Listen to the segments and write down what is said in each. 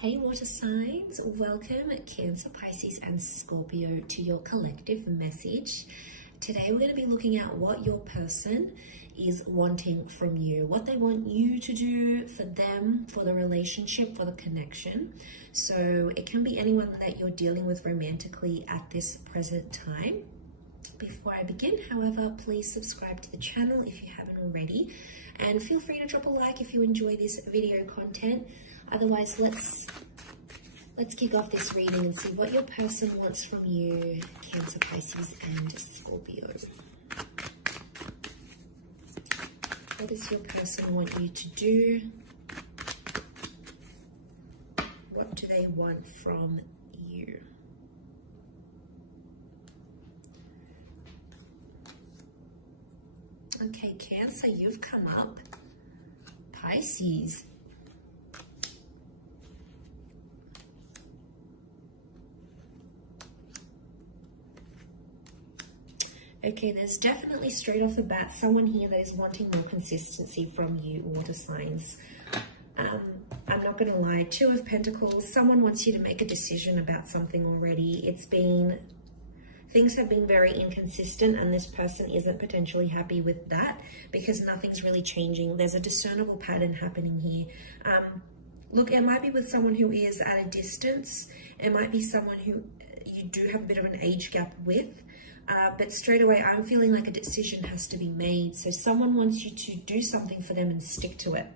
Hey water signs, welcome Cancer, Pisces and Scorpio to your collective message. Today we're going to be looking at what your person is wanting from you, what they want you to do for them, for the relationship, for the connection. So it can be anyone that you're dealing with romantically at this present time. Before I begin, however, please subscribe to the channel if you haven't already, and feel free to drop a like if you enjoy this video content. Otherwise, let's kick off this reading and see what your person wants from you, Cancer, Pisces and Scorpio. What does your person want you to do? What do they want from you? Okay, Cancer, you've come up. Pisces. Okay, there's definitely straight off the bat someone here that is wanting more consistency from you, water signs. I'm not going to lie, Two of Pentacles, someone wants you to make a decision about something already. Things have been very inconsistent and this person isn't potentially happy with that because nothing's really changing. There's a discernible pattern happening here. Look, it might be with someone who is at a distance. It might be someone who you do have a bit of an age gap with. But straight away, I'm feeling like a decision has to be made. So someone wants you to do something for them and stick to it.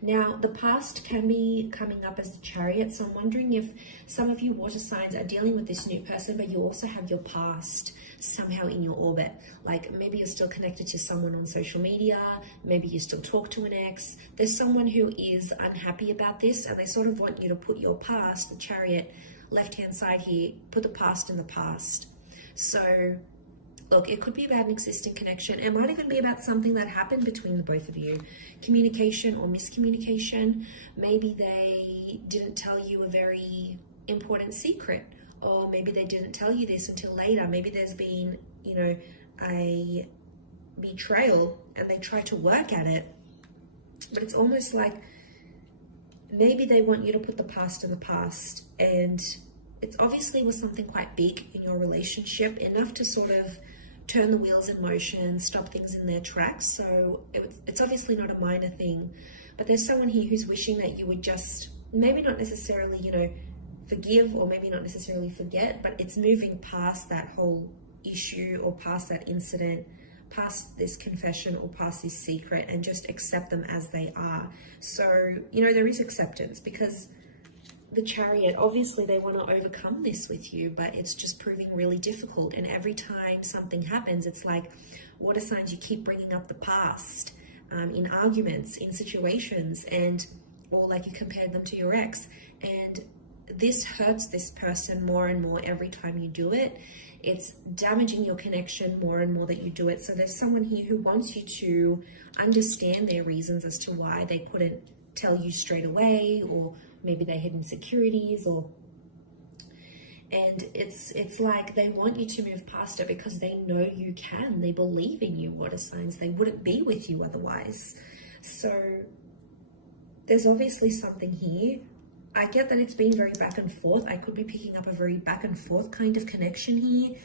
Now, the past can be coming up as the Chariot. So I'm wondering if some of you water signs are dealing with this new person, but you also have your past somehow in your orbit. Like maybe you're still connected to someone on social media. Maybe you still talk to an ex. There's someone who is unhappy about this and they sort of want you to put your past, the Chariot, left-hand side here, put the past in the past. So, look, it could be about an existing connection. It might even be about something that happened between the both of you. Communication or miscommunication. Maybe they didn't tell you a very important secret. Or maybe they didn't tell you this until later. Maybe there's been, a betrayal and they try to work at it. But it's almost like maybe they want you to put the past in the past, and it's obviously was something quite big in your relationship, enough to sort of turn the wheels in motion, stop things in their tracks. So it's obviously not a minor thing, but there's someone here who's wishing that you would just maybe not necessarily, forgive or maybe not necessarily forget, but it's moving past that whole issue or past that incident, past this confession or past this secret, and just accept them as they are. So, there is acceptance because the Chariot, obviously they want to overcome this with you, but it's just proving really difficult. And every time something happens, it's like water signs, you keep bringing up the past in arguments, in situations, or like you compared them to your ex. And this hurts this person more and more every time you do it. It's damaging your connection more and more that you do it. So there's someone here who wants you to understand their reasons as to why they couldn't tell you straight away, or maybe they had insecurities, and it's like they want you to move past it because they know you can. They believe in you, water signs. They wouldn't be with you otherwise. So there's obviously something here. I get that it's been very back and forth. I could be picking up a very back and forth kind of connection here.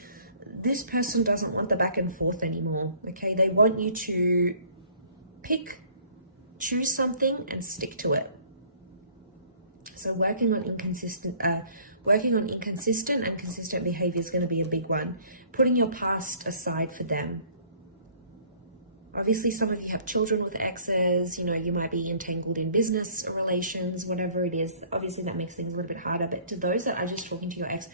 This person doesn't want the back and forth anymore, okay? They want you to choose something and stick to it. So working on inconsistent and consistent behavior is going to be a big one. Putting your past aside for them. Obviously, some of you have children with exes. You might be entangled in business relations, whatever it is. Obviously, that makes things a little bit harder. But to those that are just talking to your ex,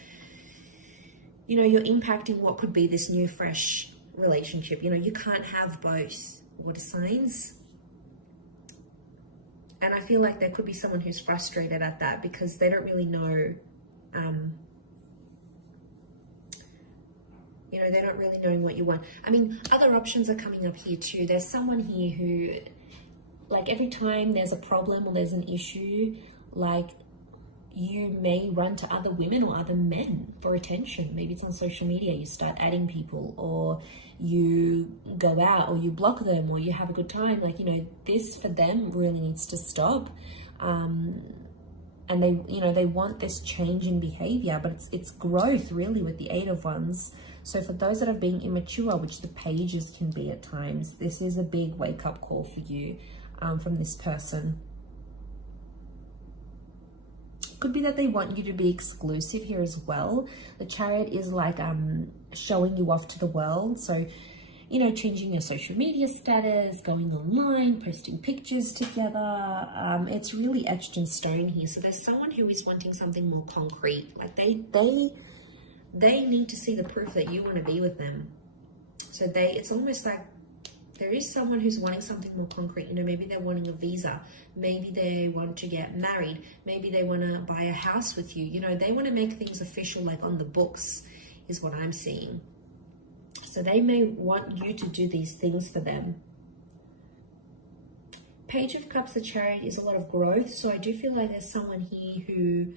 you're impacting what could be this new, fresh relationship. You can't have both, water signs. And I feel like there could be someone who's frustrated at that because they don't really know, they're not really knowing what you want. I mean, other options are coming up here too. There's someone here who, like every time there's a problem or there's an issue, like you may run to other women or other men for attention. Maybe it's on social media, you start adding people, or you go out, or you block them, or you have a good time. Like, you know, this for them really needs to stop. and they, you know, they want this change in behavior, but it's growth really with the Eight of Wands. So for those that are being immature, which the pages can be at times, this is a big wake-up call for you from this person. Could be that they want you to be exclusive here as well. The Chariot is like showing you off to the world. So, you know, changing your social media status, going online, posting pictures together. It's really etched in stone here. So there's someone who is wanting something more concrete. Like they need to see the proof that you want to be with them. So it's almost like there is someone who's wanting something more concrete. You know, maybe they're wanting a visa. Maybe they want to get married. Maybe they want to buy a house with you. You know, they want to make things official, like on the books, is what I'm seeing. So they may want you to do these things for them. Page of Cups, the Chariot, is a lot of growth. So I do feel like there's someone here who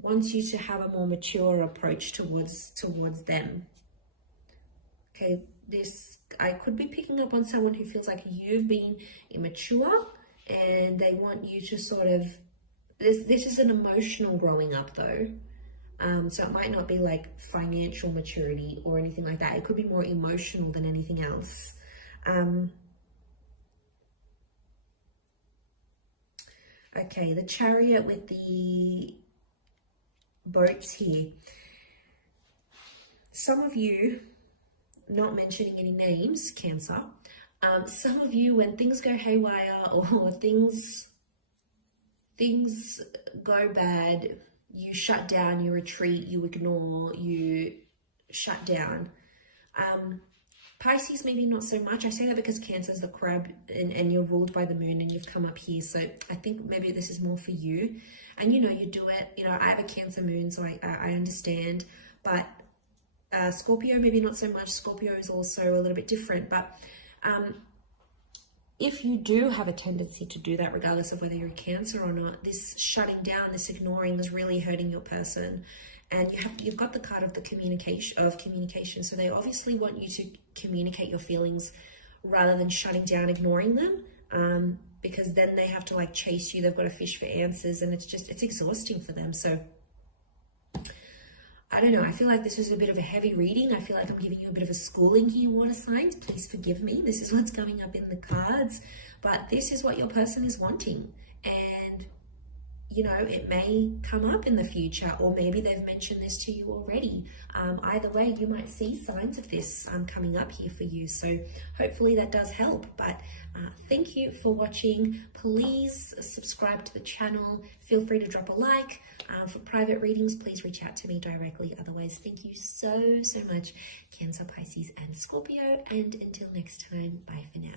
wants you to have a more mature approach towards them. Okay, I could be picking up on someone who feels like you've been immature and they want you to sort of, this is an emotional growing up though. So it might not be like financial maturity or anything like that. It could be more emotional than anything else. Okay, the Chariot with the boats here. Some of you, not mentioning any names, Cancer, some of you, when things go haywire or things go bad, you shut down, you retreat, you ignore, you shut down. Pisces, maybe not so much. I say that because Cancer is the crab and you're ruled by the moon and you've come up here. So I think maybe this is more for you. And you know, you do it. You know, I have a Cancer moon, so I understand. But Scorpio, maybe not so much. Scorpio is also a little bit different. But if you do have a tendency to do that, regardless of whether you're a Cancer or not, this shutting down, this ignoring is really hurting your person. And you've got the card of the communication. So they obviously want you to communicate your feelings rather than shutting down, ignoring them. Because then they have to like chase you. They've got to fish for answers, and it's exhausting for them. So I don't know. I feel like this was a bit of a heavy reading. I feel like I'm giving you a bit of a schooling here, water signs. Please forgive me. This is what's coming up in the cards. But this is what your person is wanting. And, you know, it may come up in the future, or maybe they've mentioned this to you already. Either way, you might see signs of this coming up here for you. So hopefully that does help. But thank you for watching. Please subscribe to the channel. Feel free to drop a like. For private readings, please reach out to me directly. Otherwise, thank you so much, Cancer, Pisces, and Scorpio. And until next time, bye for now.